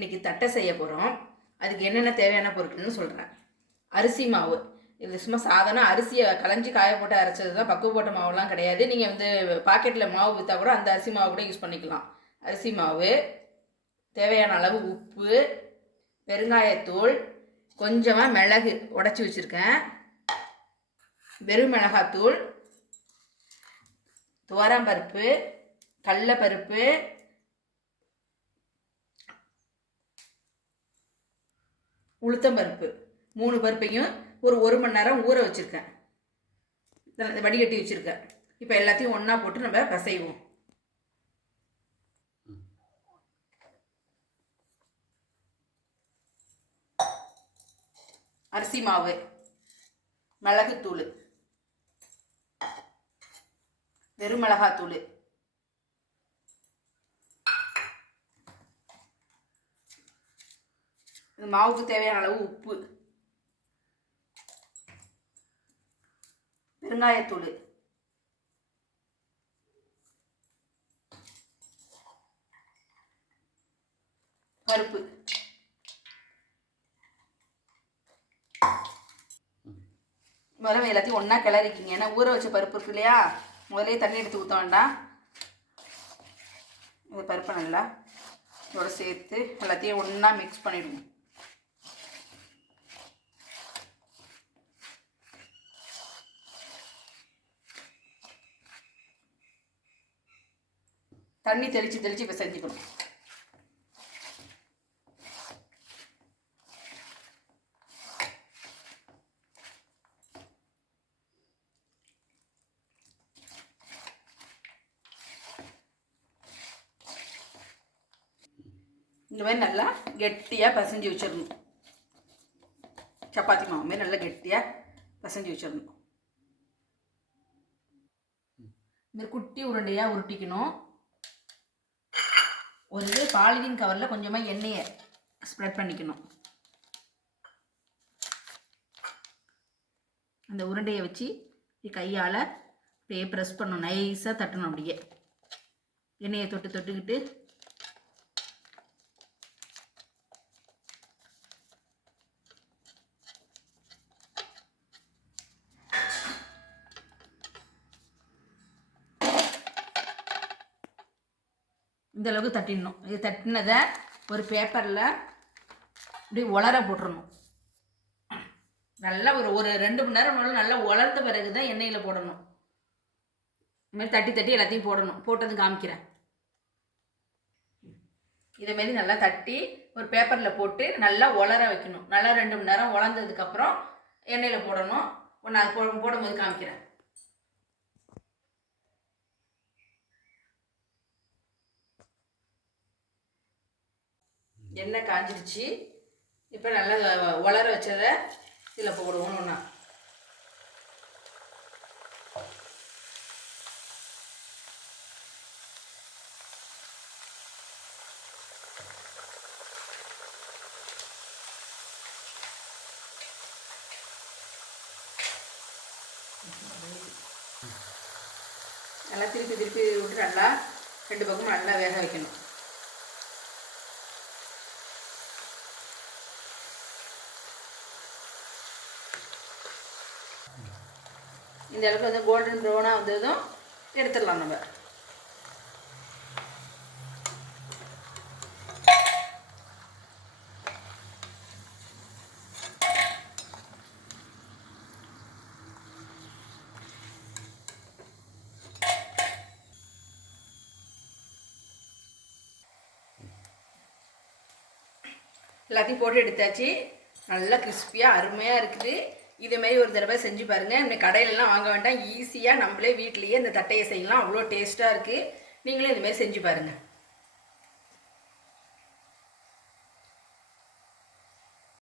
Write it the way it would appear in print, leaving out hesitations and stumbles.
இன்றைக்கி தட்டை செய்ய போகிறோம். அதுக்கு என்னென்ன தேவையான பொருட்கள்னு சொல்கிறேன். அரிசி மாவு, இது சும்மா சாதாரண அரிசியை களைஞ்சி காய போட்டு அரைச்சது தான், பக்குவ போட்ட மாவுலாம் கிடையாது. நீங்கள் வந்து பாக்கெட்டில் மாவு விற்றா கூட அந்த அரிசி மாவு கூட யூஸ் பண்ணிக்கலாம். அரிசி மாவு, தேவையான அளவு உப்பு, பெருங்காயத்தூள், கொஞ்சமாக மிளகு உடச்சி வச்சுருக்கேன், வெறும் மிளகாத்தூள், துவரம்பருப்பு, கடலைப்பருப்பு, உளுத்தம்பருப்பு, 3 பருப்பையும் ஒரு மணி நேரம் ஊற வச்சுருக்கேன், வடிகட்டி வச்சுருக்கேன். இப்போ எல்லாத்தையும் ஒன்றா போட்டு நம்ம பிசைவோம். அரிசி மாவு, மிளகுத்தூள், வெறும் மிளகாத்தூள், மாவுக்கு தேவையான அளவு உப்பு, பெருங்காயத்தூள், பருப்பு, முதல்ல எல்லாத்தையும் ஒன்றா கிளறிக்கிங்க. ஏன்னா ஊற வச்ச பருப்பு இருக்கு இல்லையா, முதலே தண்ணி எடுத்து ஊற்ற வேண்டாம். இந்த பருப்பை நல்லா இதோட சேர்த்து எல்லாத்தையும் ஒன்றா மிக்ஸ் பண்ணிவிடுவோம். தண்ணி தெளித்து இப்போ செஞ்சுக்கணும். இந்த மாதிரி நல்லா கெட்டியாக பசைஞ்சு வச்சிடணும். சப்பாத்தி மாவு மாதிரி நல்லா கெட்டியாக பசைஞ்சு வச்சிடணும். இந்த குட்டி உருண்டையாக உருட்டிக்கணும். ஒரு பாலிதீன் கவரில் கொஞ்சமாக எண்ணெயை ஸ்ப்ரெட் பண்ணிக்கணும். அந்த உருண்டையை வச்சு கையால் அப்படியே ப்ரெஸ் பண்ணணும், நைஸாக தட்டணும். அப்படியே எண்ணெயை தொட்டுக்கிட்டு இந்த அளவுக்கு தட்டிடணும். இது தட்டினதை ஒரு பேப்பரில் இப்படி உலர போட்டுடணும். நல்லா ஒரு 2 மணி நேரம் நல்லா உலர்ந்த பிறகு தான் எண்ணெயில் போடணும். இதுமாதிரி தட்டி எல்லாத்தையும் போடணும். போட்டது காமிக்கிறேன். இதேமாரி நல்லா தட்டி ஒரு பேப்பரில் போட்டு நல்லா உலர வைக்கணும். நல்லா 2 மணி நேரம் உலர்ந்ததுக்கப்புறம் எண்ணெயில் போடணும். ஒன்று அது போடும்போது காமிக்கிறேன். எண்ணெய் காஞ்சிடுச்சு. இப்போ நல்லா உலர வச்சதை இதில் போடுவோம். ஒன்றா நல்லா திருப்பி விட்டு நல்லா 2 பக்கமும் நல்லா வேக வைக்கணும். இந்த அளவுக்கு வந்து கோல்டன் ப்ரௌனாக வந்ததும் எடுத்துடலாம். நம்ம எல்லாத்தையும் போட்டு எடுத்தாச்சு. நல்லா கிறிஸ்பியாக அருமையாக இருக்குது. இதேமாரி ஒரு தடவை செஞ்சு பாருங்கள். இந்த கடையிலலாம் வாங்க வேண்டாம், ஈஸியாக நம்மளே வீட்லேயே இந்த தட்டையை செய்யலாம். அவ்வளோ டேஸ்ட்டாக இருக்குது. நீங்களும் இதுமாரி செஞ்சு பாருங்கள்.